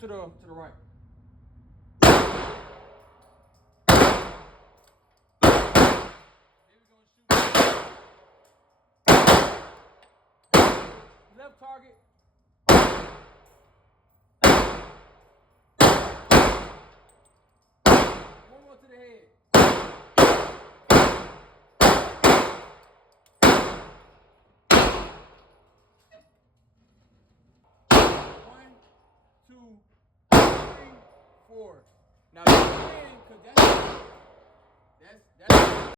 To the right. Left target. One more to the head. One, two, three, four. Now, because that's